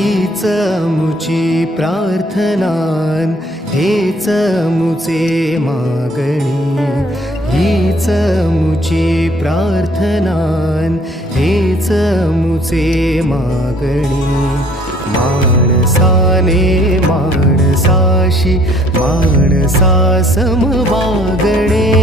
हीच मुची प्रार्थनान, हेच मुचे मागणी. हीच मुची प्रार्थनान, हेच मुचे मागणी. माणसाने माणसाशी माणसासम वागणे.